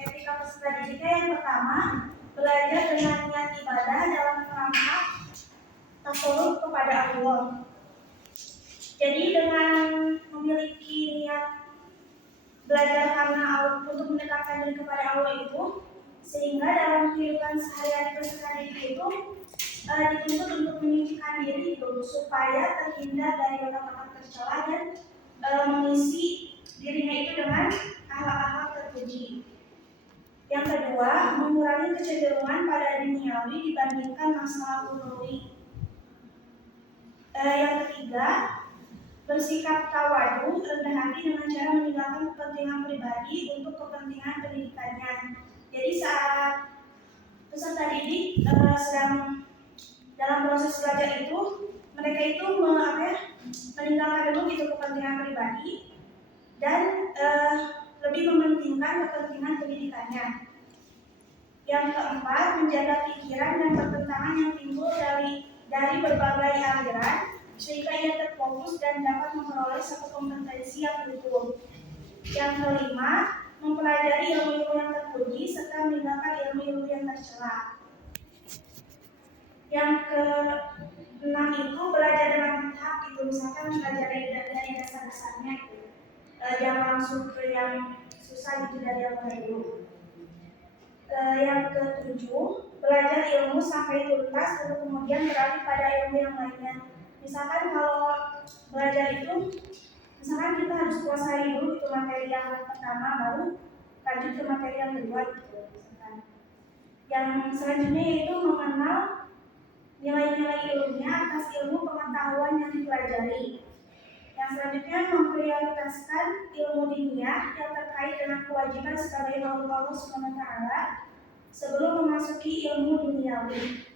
etika peserta didiknya yang pertama, belajar dengan niat ibadah dalam rangka takarrub kepada Allah. Jadi dengan memiliki niat belajar karena Allah untuk mendekatkan diri kepada Allah itu, sehingga dalam kehidupan sehari-hari peserta didik itu dituntut untuk menyucikan diri itu supaya terhindar dari kata-kata tercela dan mengisi dirinya itu dengan akhlak-akhlak terpuji. Yang kedua, mengurangi kecenderungan pada duniawi dibandingkan masalah ukhrawi. Yang ketiga, bersikap tawadu, rendah hati dengan cara meninggalkan kepentingan pribadi untuk kepentingan pendidikannya. Jadi saat peserta didik sedang dalam proses belajar itu, mereka itu meninggalkan dulu itu kepentingan pribadi dan lebih mementingkan kepentingan pendidikannya. Yang keempat, menjaga pikiran dan pertentangan yang timbul dari berbagai aliran sehingga ia terfokus dan dapat memperoleh satu kompetensi yang utuh. Yang kelima, mempelajari ilmu-ilmu yang terpuji serta meninggalkan ilmu-ilmu yang tercela. Yang keenam itu belajar dengan tahap itu, misalkan belajar dari dasar-dasarnya jangan langsung ke yang susah gitu dari yang mulai dulu. Yang ketujuh, belajar ilmu sampai tuntas untuk kemudian beralih pada ilmu yang lainnya. Misalkan kalau belajar itu, misalkan kita harus kuasai dulu itu materi yang pertama, baru lanjut ke materi yang kedua gitu. Misalkan. Yang selanjutnya itu mengenal nilai-nilai ilmunya atas ilmu pengetahuan yang dipelajari. Yang selanjutnya memprioritaskan ilmu diniyah yang terkait dengan kewajiban sebagai makhluk Allah SWT sebelum memasuki ilmu duniawi.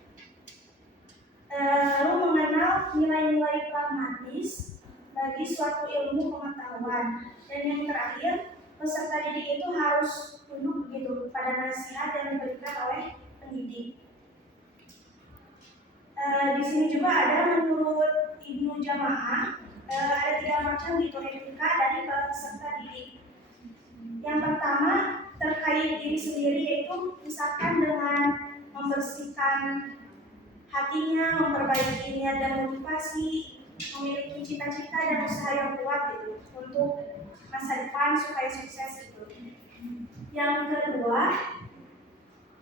Lalu mengenal nilai-nilai pragmatis bagi suatu ilmu pengetahuan. Dan yang terakhir, peserta didik itu harus tunduk begitu pada nasihat yang diberikan oleh pendidik. Di sini juga ada menurut Ibnu Jamaah ada 3 macam gitu etika dari peserta didik. Yang pertama terkait diri sendiri, yaitu misalkan dengan membersihkan hatinya, memperbaiki niat dan motivasi, memiliki cita-cita dan usaha yang kuat gitu untuk masa depan supaya sukses gitu. Yang kedua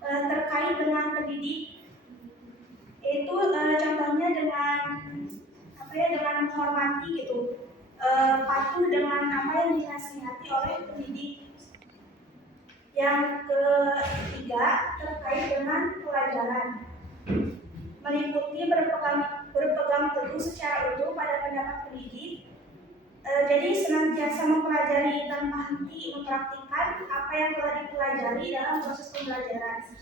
terkait dengan pendidik, itu contohnya dengan dengan menghormati gitu, patuh dengan apa yang dinasihati oleh pendidik. Yang ketiga terkait dengan pelajaran, meliputi berpegang teguh secara utuh pada pendapat pendidik. Jadi senantiasa mempelajari tanpa henti mempraktikkan apa yang telah dipelajari dalam proses pembelajaran.